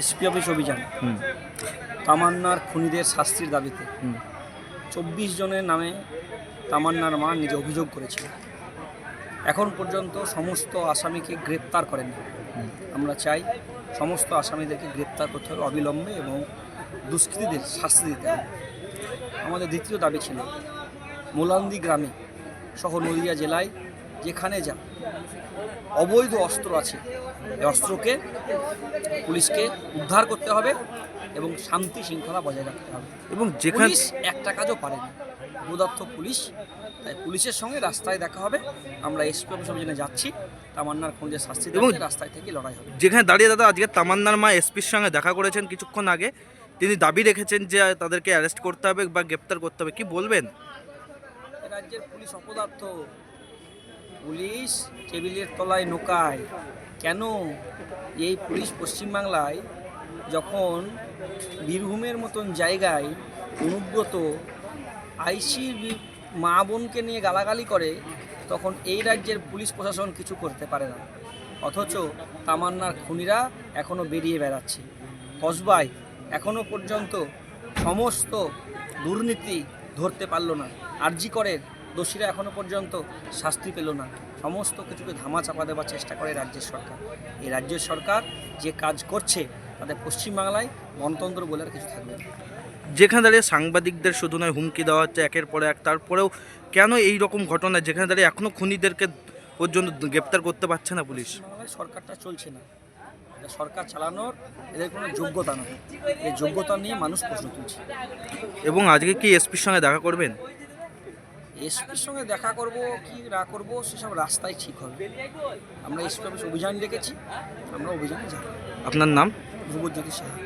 SP office অভিযান তামান্নার খুনিদের শাস্তির দাবিতে 24 জনের নামে তামান্নার মা নিজে অভিযোগ করেছিল। এখন পর্যন্ত সমস্ত আসামিকে গ্রেপ্তার করেনি। আমরা চাই সমস্ত আসামিদেরকে গ্রেপ্তার করতে হবে অবিলম্বে এবং দুষ্কৃতীদের শাস্তি দিতে হবে। আমাদের দ্বিতীয় দাবি ছিল মোলান্দি গ্রামে সহ নদিয়া জেলায় যেখানে যা অবৈধ অস্ত্র আছে এই অস্ত্রকে পুলিশকে উদ্ধার করতে হবে এবং শান্তি শৃঙ্খলা বজায় রাখতে হবে। এবং যেখানে একটা কাজও পারেনি ক্ষুধার্ত পুলিশ, তাই পুলিশের সঙ্গে রাস্তায় দেখা হবে। আমরা এসপি অফিস অভিযানে যাচ্ছি, তামান্নার খুনিদের শাস্তি এবং রাস্তায় থেকে লড়াই হবে। যেখানে দাঁড়িয়ে দাদা আজকে তামান্নার মা এসপির সঙ্গে দেখা করেছেন কিছুক্ষণ আগে, তিনি দাবি রেখেছেন যে তাদেরকে অ্যারেস্ট করতে হবে বা গ্রেপ্তার করতে হবে, কি বলবেন? রাজ্যের পুলিশ অপদার্থ, পুলিশ টেবিলের তলায় নোকায়। কেন এই পুলিশ পশ্চিমবাংলায় যখন বীরভূমের মতন জায়গায় অনুব্রত আইসির মা বোনকে নিয়ে গালাগালি করে, তখন এই রাজ্যের পুলিশ প্রশাসন কিছু করতে পারে না, অথচ তামান্নার খুনিরা এখনও বেরিয়ে বেড়াচ্ছে। কসবায় এখনও পর্যন্ত সমস্ত দুর্নীতি ধরতে পারল না। আরজি করের দোষীরা এখনও পর্যন্ত শাস্তি পেল না। সমস্ত কিছুকে ধামাচাপা দেওয়ার চেষ্টা করে রাজ্যের সরকার। এই রাজ্যের সরকার যে কাজ করছে তাদের পশ্চিমবাংলায় গণতন্ত্র বলে আর কিছু থাকবে না। যেখানে দাঁড়িয়ে সাংবাদিকদের শুধু নয় হুমকি দেওয়া হচ্ছে একের পর এক, তারপরেও কেন এই রকম ঘটনা যেখানে দাঁড়িয়ে এখনও খুনিদেরকে পর্যন্ত গ্রেপ্তার করতে পারছে না পুলিশ? বাংলায় সরকারটা চলছে না, সরকার চালানোর এদের কোনো যোগ্যতা নয়। এই যোগ্যতা নিয়ে মানুষ প্রশ্ন তুলছে। এবং আজকে কি এসপির সঙ্গে দেখা করবেন? এসপির সঙ্গে দেখা করব কি না করব সেসব রাস্তায় ঠিক হবে। আমরা এসপি অফিস অভিযান ডেকেছি, আমরা অভিযানে যাব। আপনার নাম? ধ্রুবজ্যোতি সাহা।